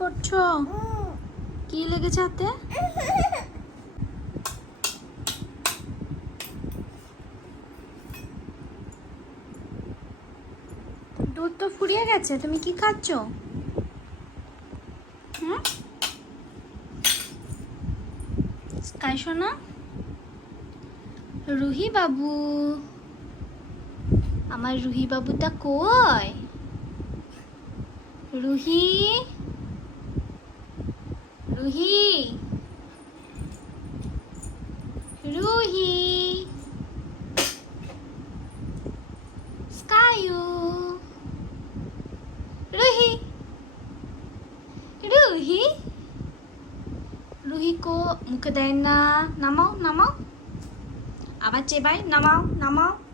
করছ? কি লেগেছে হাতে? দুধ তো ফুরিয়ে গেছে, তুমি কি খাচ্ছ? সোনা? রুহি বাবু। আমার রুহি বাবুটা কই? রুহি? রুহি। রুহি। স্কায়ু। রুহি। রুহি। রুহি কো মুখে দেয় না, নামাও নামাও। আবার চেবাই, নামাও নামাও।